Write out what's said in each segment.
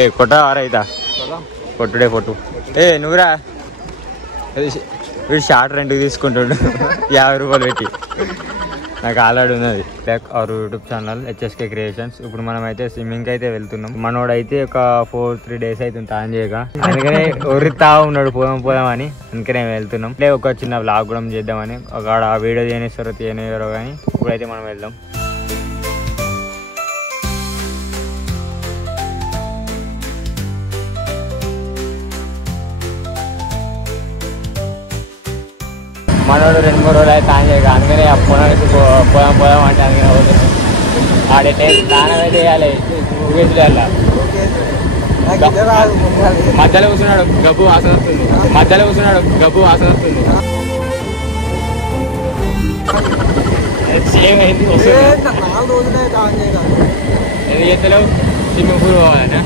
ఏ కొట్ట ఆరైతా కొట్టుడే పొట్టు ఏ నువ్వురా వీడు షార్ట్ రెంట్కి తీసుకుంటుండు 50 రూపాయలు పెట్టి. నాకు ఆల్రెడీ ఉన్నది our YouTube channel HSK creations. ఇప్పుడు మనం అయితే స్విమ్మింగ్ అయితే వెళ్తున్నాం. మనోడైతే ఒక 4-3 డేస్ అయితే ఆన్ చేయక, అందుకనే ఒరితా ఉన్నాడు పోదాం అని. అందుకనే వెళ్తున్నాం. అంటే ఒక చిన్న వ్లాగ్ కూడా చేద్దామని. ఒక వీడియో తీయనిస్తారో కానీ ఇప్పుడైతే మనం వెళ్దాం. మనోడు 2-3 రోజులు అయితే ఆన్ చేయక, అందుకనే పొలానికి పోదాం అంటే అందుకనే పోతున్నాం. ఆడైతే స్నానం అయితే చేయాలి ఊగేసులేలా. మధ్యలో కూర్చున్నాడు గబ్బు వాసన వస్తుంది. సేమ్ అయింది. ఎందుకు చేస్తలేవు? స్విమ్మింగ్ పూల్ పోవాలన్నా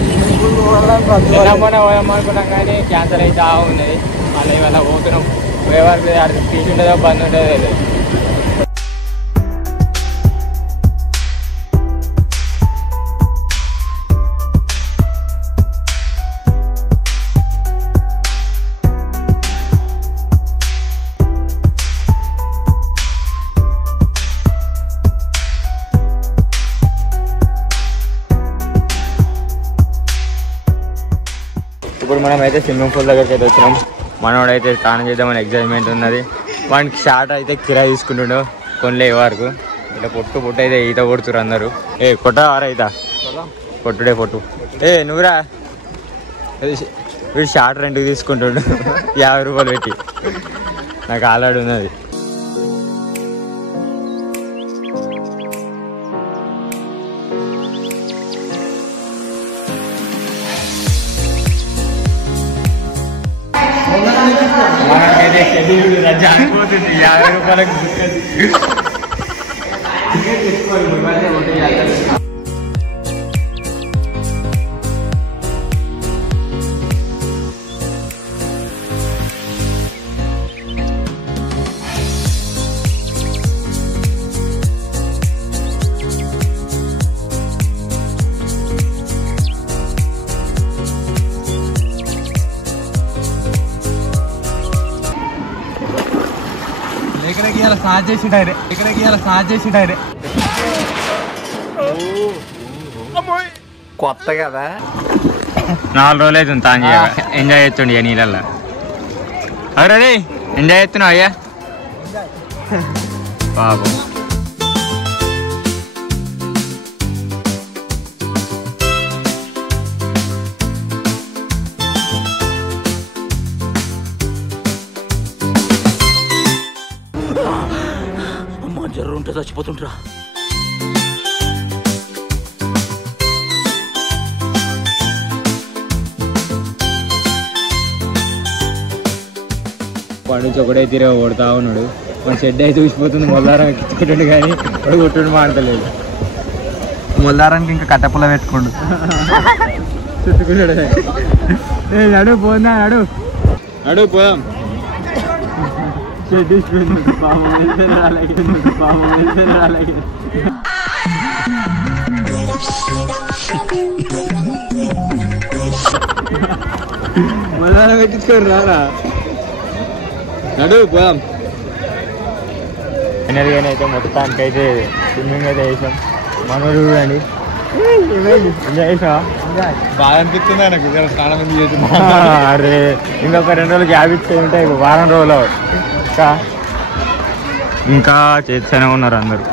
మొన్న పోదాం అనుకున్నాం కానీ క్యాన్సల్ అయితే ఉన్నది. మళ్ళీ ఇవాళ పోతున్నాం. పోయేవారికి అక్కడ తీసి ఉంటుందో బంద్ ఉంటుందో లేదు. ఇప్పుడు మనం అయితే స్విమ్మింగ్ పూల్ దగ్గరికి అయితే వచ్చినాం. మనోడైతే స్నానం చేద్దామని ఎగ్జైట్మెంట్ ఉన్నది. వానికి షార్ట్ అయితే కిరాయి తీసుకుంటుండో కొనలే వరకు. ఇట్లా పొట్టు అయితే ఈత కొడుతురు అందరూ. ఏ కొట్ట ఆరైతా కొట్టుడే పొట్టు. ఏ నువ్వురా వీడు షార్ట్ రెంట్కి తీసుకుంటుండు 50 రూపాయలు పెట్టి. నాకు ఆల్రెడీ ఉన్నది. మనకైతే షెడ్యూల్ జారిపోతుంది 50 రూపాయలకు. కొత్త కదా 4 రోజులు అవుతుంది తాను చేయగా. ఎంజాయ్ చేస్తుండే ఇక నీళ్ళల్లో. అరే ఎంజాయ్ చేస్తున్నావు అయ్యా పాపం. అమ్మ జర్రు ఉంటే చచ్చిపోతుంటరా. పండు చొక్కడే తీరే కొడతా ఉన్నాడు. మన షెడ్ అయితే చూసిపోతుంది. మొల్లారం ఎక్కించుకుంటాడు కానీ వాడు కొట్టుడు మాడతలేదు. మొల్లారానికి ఇంకా కట్టపుల్ల పెట్టుకోండు. చుట్టుకున్నాడు. నడు పోందా నడు పోదాం. షెడ్ మొల్లారం పెట్టించుకోరు రారా. నడు పోదాం. ఫైనల్గానే అయితే మొత్తానికి అయితే స్విమ్మింగ్ అయితే వేసాం. మనోడు చూడండి ఎంజాయ్ చేసావా? బాగా అనిపిస్తుంది నాకు స్నానం చేసి. అరే ఇంకొక 2 రోజులు గ్యాప్ ఇచ్చే ఉంటాయి. వారం రోజులు ఇంకా చేస్తూనే ఉన్నారు అందరూ.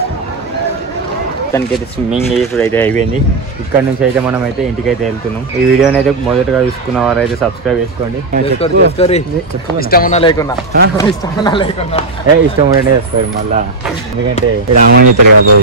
మొత్తానికైతే స్విమ్మింగ్ చేసుడు అయితే అయిపోయింది. ఇక్కడ నుంచి అయితే మనం అయితే ఇంటికైతే వెళ్తున్నాం. ఈ వీడియోని అయితే మొదటగా చూసుకున్న వారు అయితే సబ్స్క్రైబ్ చేసుకోండి. ఇష్టమన్నా లేకున్నా ఇష్టం ఉండే చేస్తారు మళ్ళా. ఎందుకంటే రామాయణ కదా